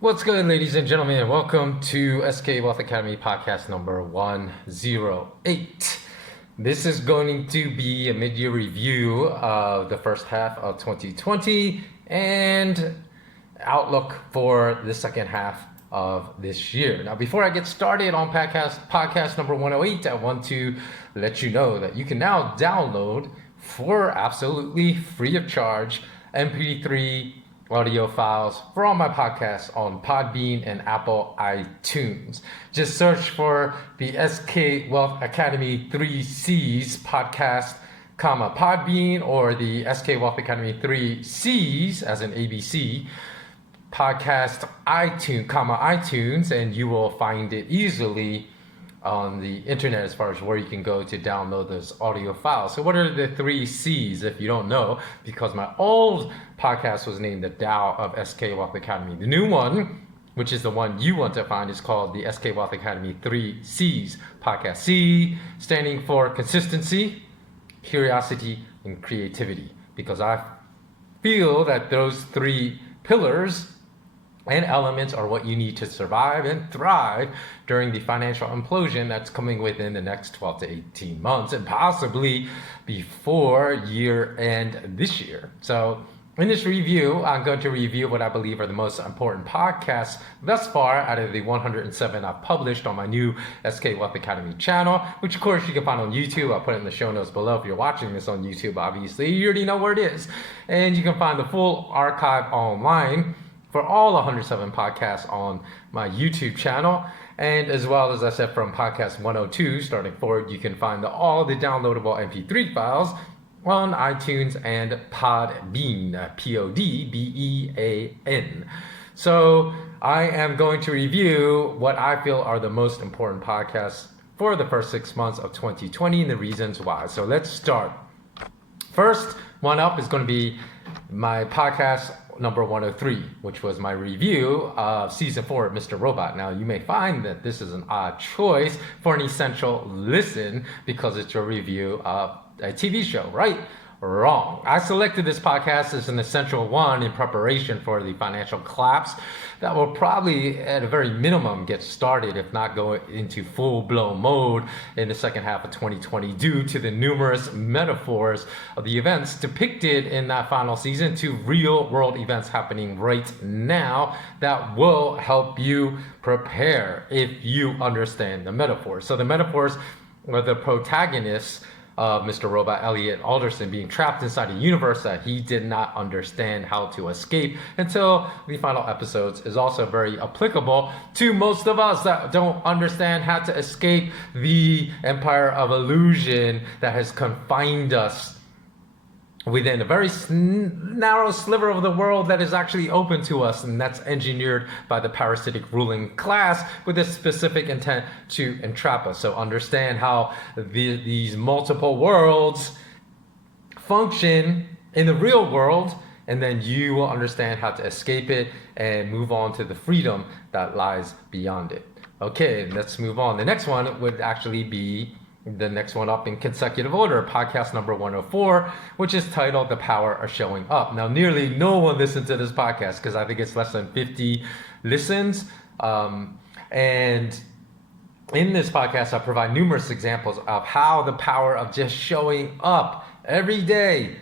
What's good, ladies and gentlemen? Welcome to SK Wealth Academy podcast number 108. This is going to be a mid-year review of the first half of 2020 and outlook for the second half of this year. Now, before I get started on podcast number 108, I want to let you know that you can now download for absolutely free of charge MP3 audio files for all my podcasts on Podbean and Apple iTunes. Just search for the SK Wealth Academy 3 C's podcast, Podbean, or the SK Wealth Academy 3 C's as an ABC podcast iTunes, and you will find it easily on the internet as far as where you can go to download those audio files. So what are the 3 C's if you don't know? Because my old podcast was named the Tao of SK Wealth Academy. The new one, which is the one you want to find, is called the SK Wealth Academy 3 C's podcast. C standing for consistency, curiosity, and creativity. Because I feel that those 3 pillars and elements are what you need to survive and thrive during the financial implosion that's coming within the next 12 to 18 months and possibly before year end this year. So in this review, I'm going to review what I believe are the most important podcasts thus far out of the 107 I've published on my new SK Wealth Academy channel, which of course you can find on YouTube. I'll put it in the show notes below if you're watching this on YouTube. Obviously, you already know where it is. And you can find the full archive online for all 107 podcasts on my YouTube channel. And as well as I said, from podcast 102 starting forward, you can find all the downloadable MP3 files on iTunes and Podbean, Podbean. So I am going to review what I feel are the most important podcasts for the first 6 months of 2020 and the reasons why. So let's start. First one up is going to be my podcast number 103, which was my review of season 4 of Mr. Robot. Now, you may find that this is an odd choice for an essential listen because it's a review of a TV show, right? Wrong. I selected this podcast as an essential one in preparation for the financial collapse that will probably, at a very minimum, get started, if not go into full-blown mode in the second half of 2020 due to the numerous metaphors of the events depicted in that final season to real-world events happening right now that will help you prepare if you understand the metaphors. So the metaphors are the protagonists of Mr. Robot, Elliot Alderson, being trapped inside a universe that he did not understand how to escape until the final episodes, is also very applicable to most of us that don't understand how to escape the empire of illusion that has confined us within a very narrow sliver of the world that is actually open to us, and that's engineered by the parasitic ruling class with a specific intent to entrap us. So understand how these multiple worlds function in the real world, and then you will understand how to escape it and move on to the freedom that lies beyond it. Okay, let's move on. The next one would actually be the next one up in consecutive order, podcast number 104, which is titled The Power of Showing Up. Now, nearly no one listened to this podcast because I think it's less than 50 listens. And in this podcast, I provide numerous examples of how the power of just showing up every day,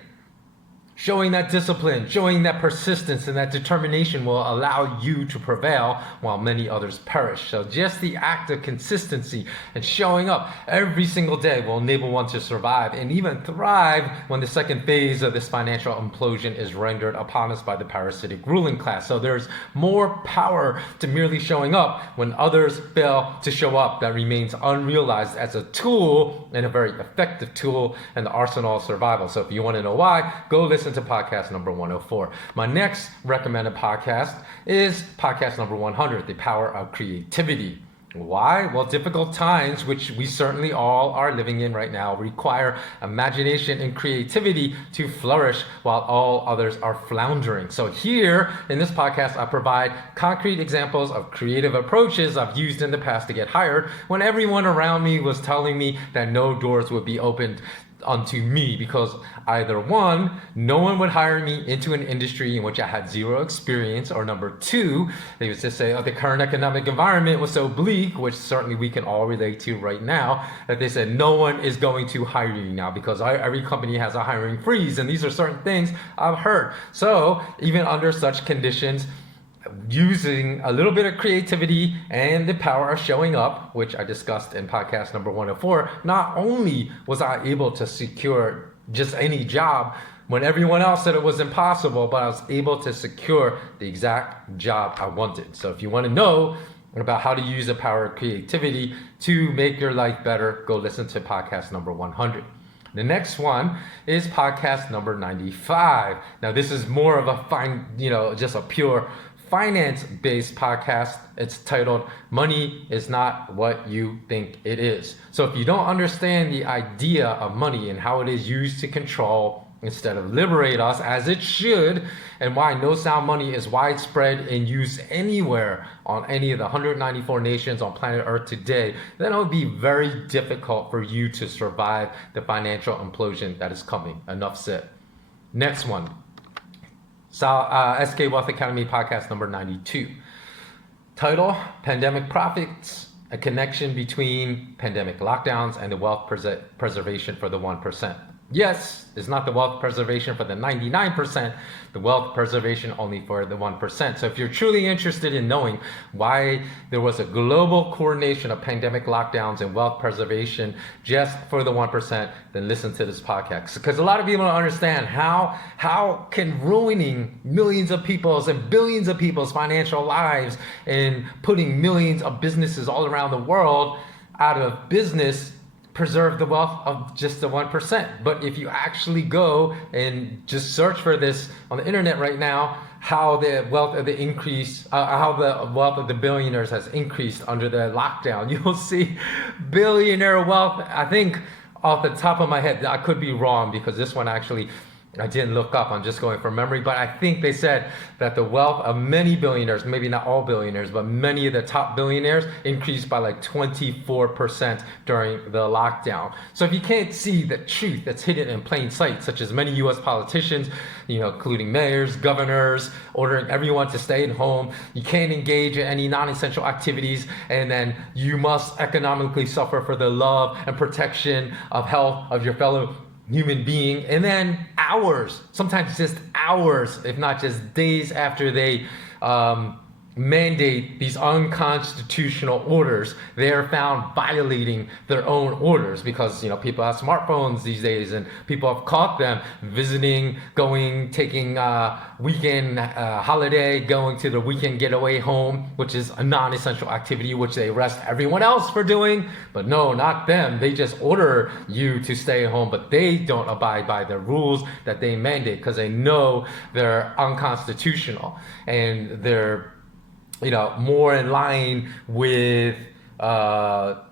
showing that discipline, showing that persistence and that determination will allow you to prevail while many others perish. So just the act of consistency and showing up every single day will enable one to survive and even thrive when the second phase of this financial implosion is rendered upon us by the parasitic ruling class. So there's more power to merely showing up when others fail to show up. That remains unrealized as a tool, and a very effective tool in the arsenal of survival. So if you want to know why, go listen to podcast number 104. My next recommended podcast is podcast number 100, The Power of Creativity. Why? Well, difficult times, which we certainly all are living in right now, require imagination and creativity to flourish while all others are floundering. So here in this podcast, I provide concrete examples of creative approaches I've used in the past to get hired when everyone around me was telling me that no doors would be opened onto me, because either one, no one would hire me into an industry in which I had zero experience, or number two, they would just say, oh, the current economic environment was so bleak, which certainly we can all relate to right now, that they said no one is going to hire you now because every company has a hiring freeze. And these are certain things I've heard. So even under such conditions, using a little bit of creativity and the power of showing up, which I discussed in podcast number 104, not only was I able to secure just any job when everyone else said it was impossible, but I was able to secure the exact job I wanted. So if you want to know about how to use the power of creativity to make your life better, go listen to podcast number 100. The next one is podcast number 95. Now this is more of a just a pure finance-based podcast. It's titled Money is Not What You Think It Is. So if you don't understand the idea of money and how it is used to control instead of liberate us as it should, and why no sound money is widespread and used anywhere on any of the 194 nations on planet Earth today, then it would be very difficult for you to survive the financial implosion that is coming. Enough said. Next one. SK Wealth Academy podcast number 92. Title, Pandemic Profits, a connection between pandemic lockdowns and the wealth preservation for the 1%. Yes, it's not the wealth preservation for the 99%, the wealth preservation only for the 1%. So if you're truly interested in knowing why there was a global coordination of pandemic lockdowns and wealth preservation just for the 1%, then listen to this podcast. Because a lot of people don't understand how can ruining millions of people's and billions of people's financial lives and putting millions of businesses all around the world out of business preserve the wealth of just the 1%. But if you actually go and just search for this on the internet right now, how the wealth of the billionaires has increased under the lockdown, you'll see billionaire wealth. I think off the top of my head, I could be wrong because this one actually I didn't look up, I'm just going from memory, but I think they said that the wealth of many billionaires, maybe not all billionaires, but many of the top billionaires increased by like 24% during the lockdown. So if you can't see the truth that's hidden in plain sight, such as many US politicians, including mayors, governors, ordering everyone to stay at home, you can't engage in any non-essential activities, and then you must economically suffer for the love and protection of health of your fellow human being, and then hours, sometimes just hours, if not just days after they mandate these unconstitutional orders, they are found violating their own orders because people have smartphones these days, and people have caught them visiting, taking weekend holiday, going to the weekend getaway home, which is a non-essential activity which they arrest everyone else for doing. But no, not them. They just order you to stay at home, but they don't abide by the rules that they mandate because they know they're unconstitutional and they're more in line with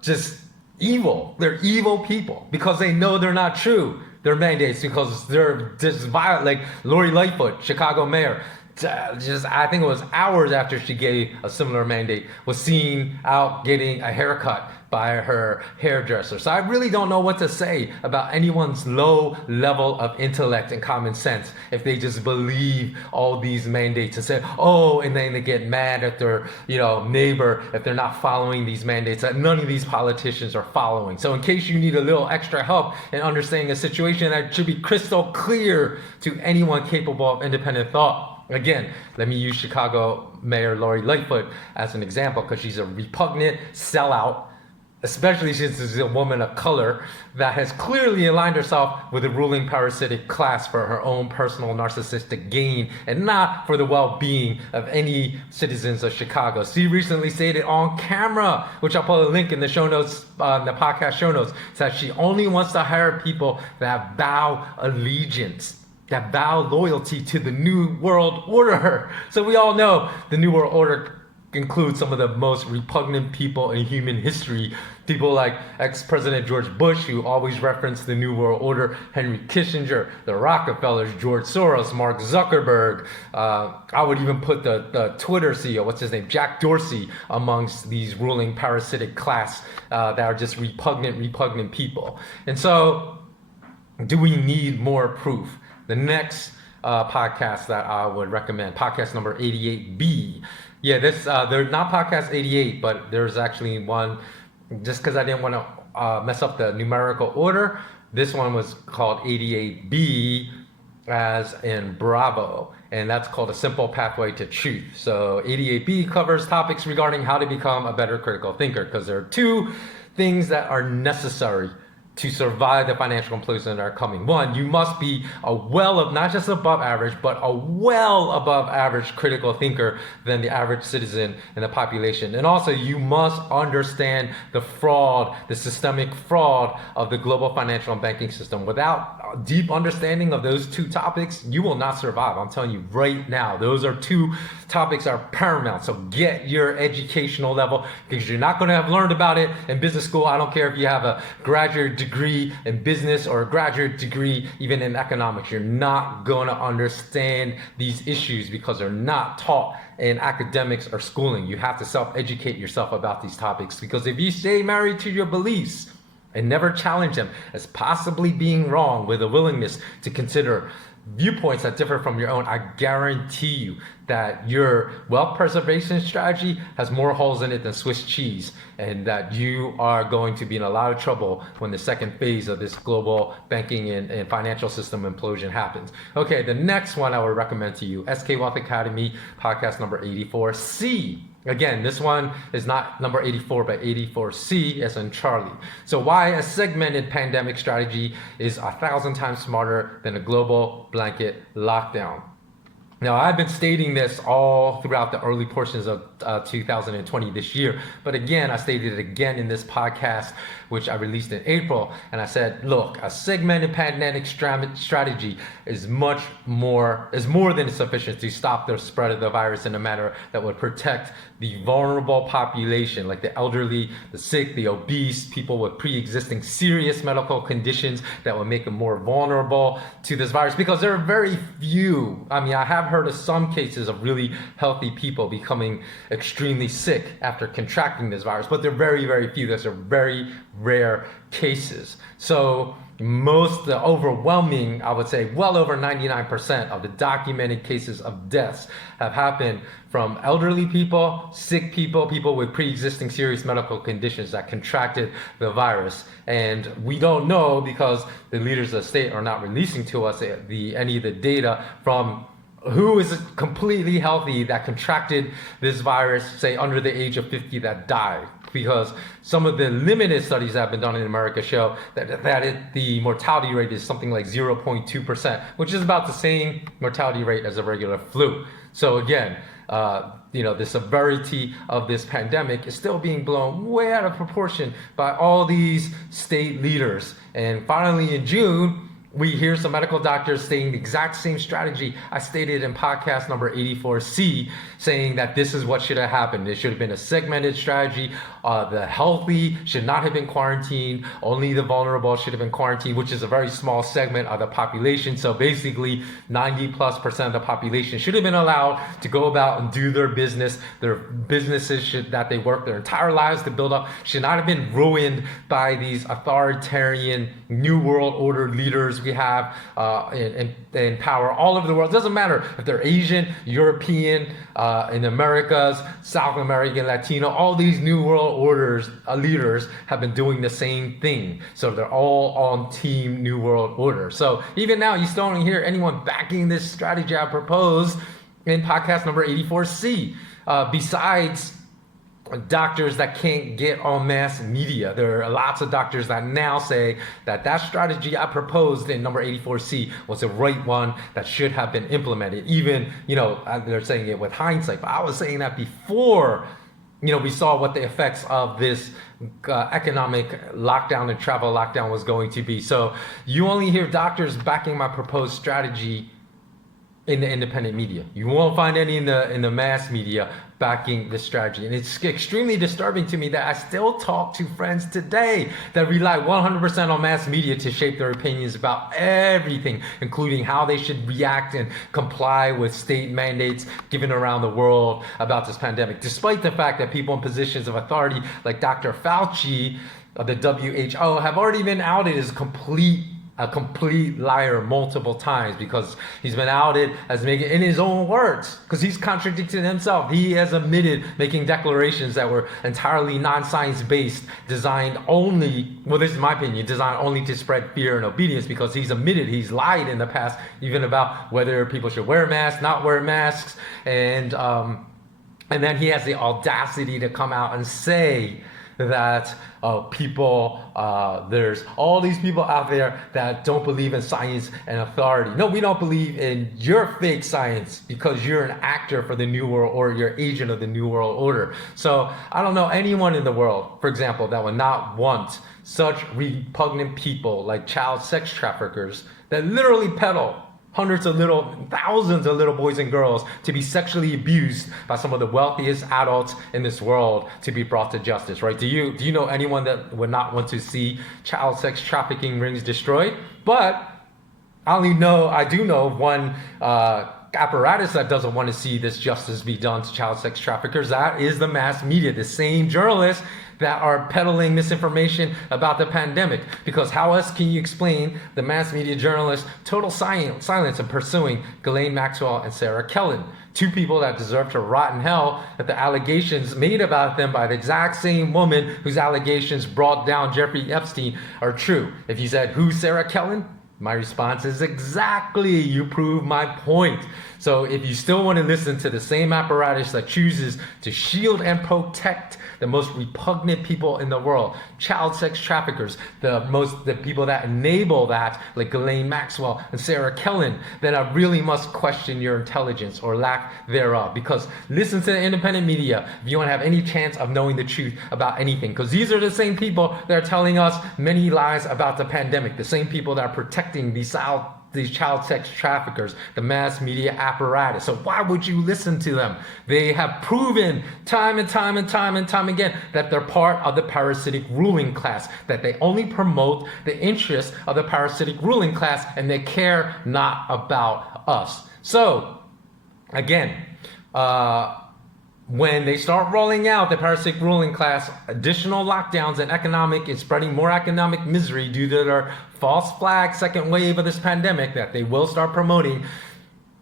just evil. They're evil people because they know they're not true. Their mandates, because they're just violent. Like Lori Lightfoot, Chicago mayor, I think it was hours after she gave a similar mandate, was seen out getting a haircut by her hairdresser. So I really don't know what to say about anyone's low level of intellect and common sense if they just believe all these mandates and say, and then they get mad at their neighbor if they're not following these mandates that none of these politicians are following. So in case you need a little extra help in understanding a situation that should be crystal clear to anyone capable of independent thought, again, let me use Chicago Mayor Lori Lightfoot as an example because she's a repugnant sellout, especially since she's a woman of color that has clearly aligned herself with the ruling parasitic class for her own personal narcissistic gain and not for the well-being of any citizens of Chicago. She recently stated on camera, which I'll put a link in the show notes, the podcast show notes, that she only wants to hire people that vow allegiance, that vow loyalty to the New World Order. So we all know the New World Order includes some of the most repugnant people in human history. People like ex-President George Bush, who always referenced the New World Order, Henry Kissinger, the Rockefellers, George Soros, Mark Zuckerberg. I would even put the Twitter CEO, Jack Dorsey, amongst these ruling parasitic class that are just repugnant people. And so do we need more proof? The next podcast that I would recommend, podcast number 88B. Yeah, they're not podcast 88, but there's actually one, just because I didn't want to mess up the numerical order. This one was called 88B, as in Bravo, and that's called A Simple Pathway to Truth. So 88B covers topics regarding how to become a better critical thinker, because there are two things that are necessary to survive the financial implosions that are coming. One, you must be not just above average, but a well above average critical thinker than the average citizen in the population. And also, you must understand the fraud, the systemic fraud of the global financial and banking system. Without a deep understanding of those two topics, you will not survive. I'm telling you right now, those are two topics that are paramount. So get your educational level, because you're not going to have learned about it in business school. I don't care if you have a graduate degree in business or a graduate degree even in economics. You're not going to understand these issues because they're not taught in academics or schooling. You have to self-educate yourself about these topics, because if you stay married to your beliefs and never challenge them as possibly being wrong with a willingness to consider viewpoints that differ from your own, I guarantee you that your wealth preservation strategy has more holes in it than Swiss cheese, and that you are going to be in a lot of trouble when the second phase of this global banking and financial system implosion happens. Okay, the next one I would recommend to you, SK Wealth Academy, podcast number 84C. Again, this one is not number 84, but 84C as in Charlie. So why a segmented pandemic strategy is 1,000 times smarter than a global blanket lockdown. Now, I've been stating this all throughout the early portions of 2020 this year. But again, I stated it again in this podcast, which I released in April. And I said, look, a segmented pandemic strategy is more than sufficient to stop the spread of the virus in a manner that would protect the vulnerable population, like the elderly, the sick, the obese, people with pre-existing serious medical conditions that would make them more vulnerable to this virus. Because there are very few, I have heard of some cases of really healthy people becoming extremely sick after contracting this virus, but they're very, very few. Those are very rare cases. So the overwhelming, I would say well over 99% of the documented cases of deaths have happened from elderly people, sick people, people with pre-existing serious medical conditions that contracted the virus. And we don't know, because the leaders of the state are not releasing to us any of the data from who is completely healthy that contracted this virus, say under the age of 50, that died. Because some of the limited studies that have been done in America show that the mortality rate is something like 0.2%, which is about the same mortality rate as a regular flu. So again, the severity of this pandemic is still being blown way out of proportion by all these state leaders. And finally, in June, we hear some medical doctors stating the exact same strategy I stated in podcast number 84C, saying that this is what should have happened. It should have been a segmented strategy. The healthy should not have been quarantined. Only the vulnerable should have been quarantined, which is a very small segment of the population. So basically 90+% of the population should have been allowed to go about and do their business. Their businesses that they work their entire lives to build up should not have been ruined by these authoritarian New World Order leaders we have in power all over the world. It doesn't matter if they're Asian, European, in the Americas, South American, Latino, all these New World Orders leaders have been doing the same thing. So they're all on team New World Order. So even now, you still don't hear anyone backing this strategy I proposed in podcast number 84C. Besides doctors that can't get on mass media. There are lots of doctors that now say that strategy I proposed in number 84C was the right one that should have been implemented. Even, they're saying it with hindsight, but I was saying that before, we saw what the effects of this economic lockdown and travel lockdown was going to be. So you only hear doctors backing my proposed strategy in the independent media. You won't find any in the mass media backing this strategy. And it's extremely disturbing to me that I still talk to friends today that rely 100% on mass media to shape their opinions about everything, including how they should react and comply with state mandates given around the world about this pandemic, despite the fact that people in positions of authority like Dr. Fauci of the WHO have already been outed as complete a complete liar multiple times because he's been outed as making, in his own words, because he's contradicted himself. He has admitted making declarations that were entirely non-science based, designed only, well, this is my opinion, designed only to spread fear and obedience, because he's admitted he's lied in the past, even about whether people should wear masks, not wear masks, and then he has the audacity to come out and say that there's all these people out there that don't believe in science and authority. No, we don't believe in your fake science because you're an actor for the New World Order, you're agent of the New World Order. So I don't know anyone in the world, for example, that would not want such repugnant people like child sex traffickers that literally peddle thousands of little boys and girls to be sexually abused by some of the wealthiest adults in this world to be brought to justice, right? Do you know anyone that would not want to see child sex trafficking rings destroyed? But I do know of one apparatus that doesn't want to see this justice be done to child sex traffickers. That is the mass media, the same journalists that are peddling misinformation about the pandemic. Because how else can you explain the mass media journalists' total silence in pursuing Ghislaine Maxwell and Sarah Kellen, two people that deserve to rot in hell, that the allegations made about them by the exact same woman whose allegations brought down Jeffrey Epstein are true. If you said, who's Sarah Kellen? My response is exactly, you prove my point. So if you still want to listen to the same apparatus that chooses to shield and protect the most repugnant people in the world, child sex traffickers, the people that enable that, like Ghislaine Maxwell and Sarah Kellen, then I really must question your intelligence or lack thereof. Because listen to the independent media if you want to have any chance of knowing the truth about anything. Because these are the same people that are telling us many lies about the pandemic, the same people that are protecting these child sex traffickers, the mass media apparatus. So why would you listen to them? They have proven time and time again that they're part of the parasitic ruling class, that they only promote the interests of the parasitic ruling class and they care not about us. So again, when they start rolling out the parasitic ruling class additional lockdowns and spreading more economic misery due to their false flag second wave of this pandemic that they will start promoting,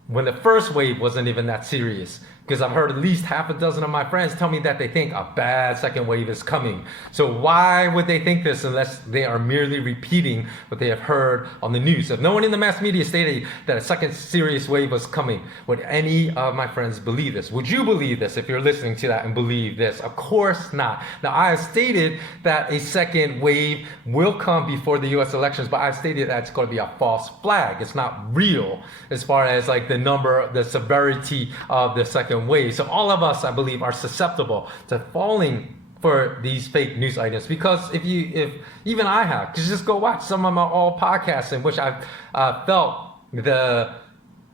when the first wave wasn't even that serious. Because I've heard at least half a dozen of my friends tell me that they think a bad second wave is coming. So why would they think this unless they are merely repeating what they have heard on the news? If no one in the mass media stated that a second serious wave was coming, would any of my friends believe this? Would you believe this if you're listening to that and believe this? Of course not. Now, I have stated that a second wave will come before the US elections, but I've stated that it's going to be a false flag. It's not real as far as like the severity of the second wave. So all of us, I believe, are susceptible to falling for these fake news items, because if even I have, just go watch some of my old podcasts in which I've felt the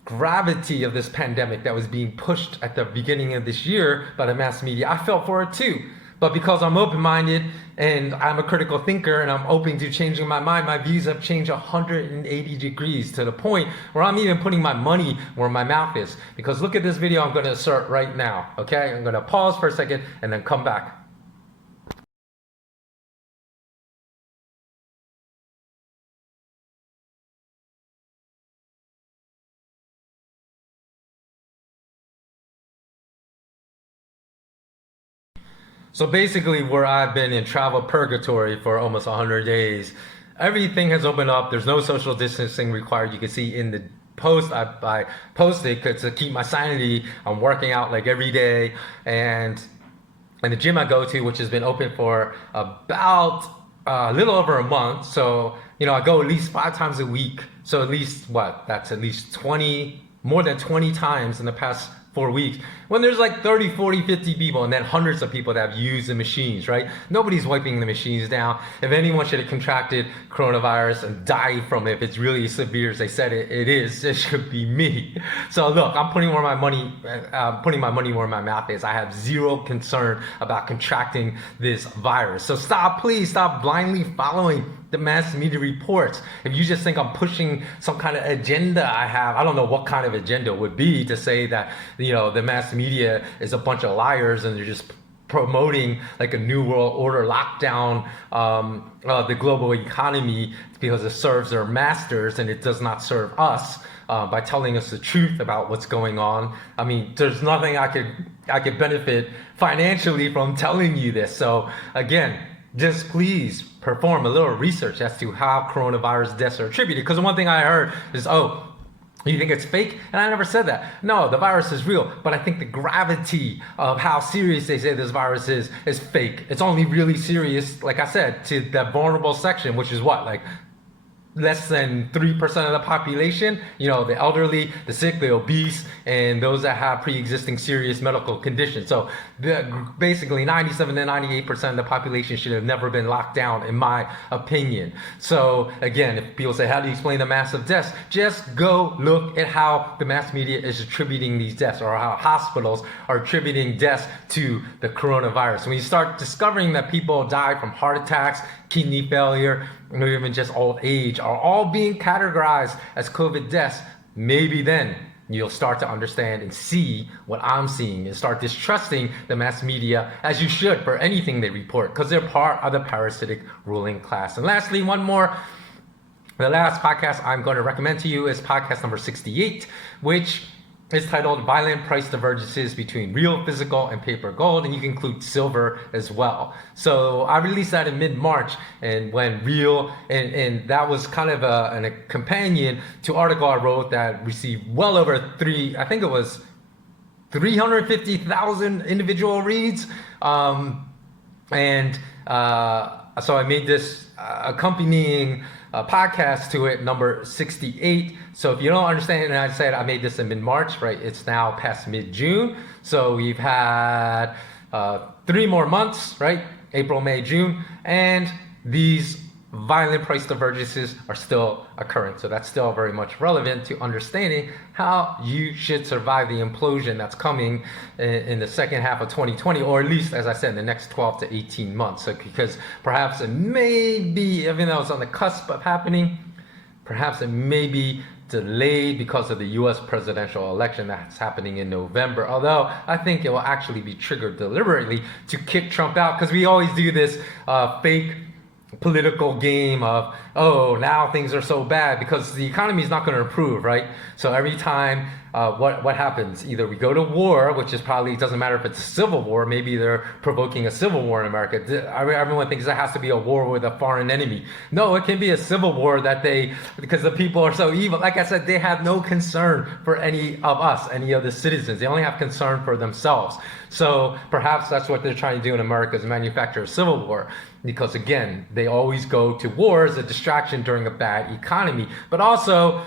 gravity of this pandemic that was being pushed at the beginning of this year by the mass media. I felt for it too. But because I'm open-minded and I'm a critical thinker and I'm open to changing my mind, my views have changed 180 degrees to the point where I'm even putting my money where my mouth is. Because look at this video I'm going to insert right now, okay? I'm going to pause for a second and then come back. So basically, where I've been in travel purgatory for almost 100 days, everything has opened up. There's no social distancing required. You can see in the post I posted, to keep my sanity, I'm working out like every day, and the gym I go to, which has been open for about a little over a month. So, I go at least 5 times a week. So at least that's at least more than 20 times in the past 4 weeks, when there's like 30, 40, 50 people and then hundreds of people that have used the machines, right? Nobody's wiping the machines down. If anyone should have contracted coronavirus and died from it, if it's really as severe as they said it should be me. So look, I'm putting my money where my mouth is. I have zero concern about contracting this virus. So please stop blindly following the mass media reports. If you just think I'm pushing some kind of agenda I don't know what kind of agenda would be to say that, the mass media is a bunch of liars and they're just promoting like a new world order lockdown the global economy because it serves their masters and it does not serve us by telling us the truth about what's going on. I mean, there's nothing I could benefit financially from telling you this. So again, just please perform a little research as to how coronavirus deaths are attributed. Because the one thing I heard is, oh, you think it's fake? And I never said that. No, the virus is real, but I think the gravity of how serious they say this virus is fake. It's only really serious, like I said, to that vulnerable section, which is what, like less than 3% of the population, you know, the elderly, the sick, the obese, and those that have pre-existing serious medical conditions. So basically 97 to 98% of the population should have never been locked down, in my opinion. So again, if people say, how do you explain the massive deaths? Just go look at how the mass media is attributing these deaths, or how hospitals are attributing deaths to the coronavirus. When you start discovering that people died from heart attacks, kidney failure, or even just old age are all being categorized as COVID deaths, maybe then you'll start to understand and see what I'm seeing and start distrusting the mass media, as you should, for anything they report, because they're part of the parasitic ruling class. And lastly, one more. The last podcast I'm going to recommend to you is podcast number 68, which is titled Violent Price Divergences Between Real, Physical, and Paper Gold, and you can include silver as well. So I released that in mid-March, and when real, and that was kind of a companion to article I wrote that received well over 350,000 individual reads. So I made this accompanying podcast to it, number 68. So if you don't understand, and I said I made this in mid-March, right? It's now past mid-June. So we've had 3 more months, right? April, May, June. And these violent price divergences are still occurring. So that's still very much relevant to understanding how you should survive the implosion that's coming in the second half of 2020, or at least, as I said, in the next 12 to 18 months. So because perhaps it may be, even though it's on the cusp of happening, perhaps it may be delayed because of the US presidential election that's happening in November. Although I think it will actually be triggered deliberately to kick Trump out, because we always do this fake political game of, oh, now things are so bad because the economy is not going to improve, right? So every time what happens? Either we go to war, which is probably, it doesn't matter if it's a civil war, maybe they're provoking a civil war in America. Everyone thinks there has to be a war with a foreign enemy. No, it can be a civil war because the people are so evil. Like I said, they have no concern for any of us, any of the citizens. They only have concern for themselves. So perhaps that's what they're trying to do in America, is manufacture a civil war. Because again, they always go to war as a distraction during a bad economy. But also,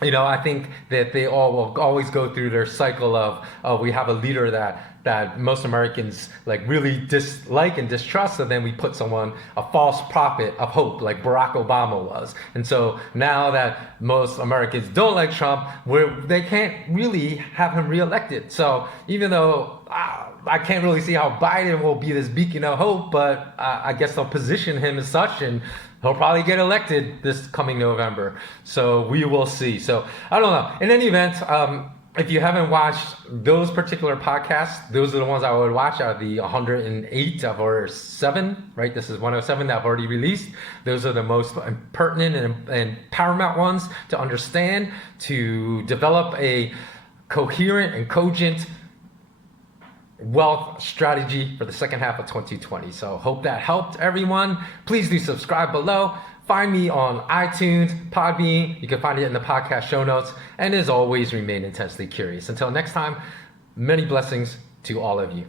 I think that they all will always go through their cycle of, we have a leader that most Americans like really dislike and distrust, and then we put a false prophet of hope, like Barack Obama was. And so now that most Americans don't like Trump, they can't really have him reelected. So even though I can't really see how Biden will be this beacon of hope, but I guess they'll position him as such, and he'll probably get elected this coming November. So we will see. So I don't know. In any event, if you haven't watched those particular podcasts, those are the ones I would watch out of the 108 or 7, right? This is 107 that I've already released. Those are the most pertinent and paramount ones to understand, to develop a coherent and cogent wealth strategy for the second half of 2020. So hope that helped everyone. Please do subscribe below. Find me on iTunes, Podbean. You can find it in the podcast show notes. And as always, remain intensely curious. Until next time, many blessings to all of you.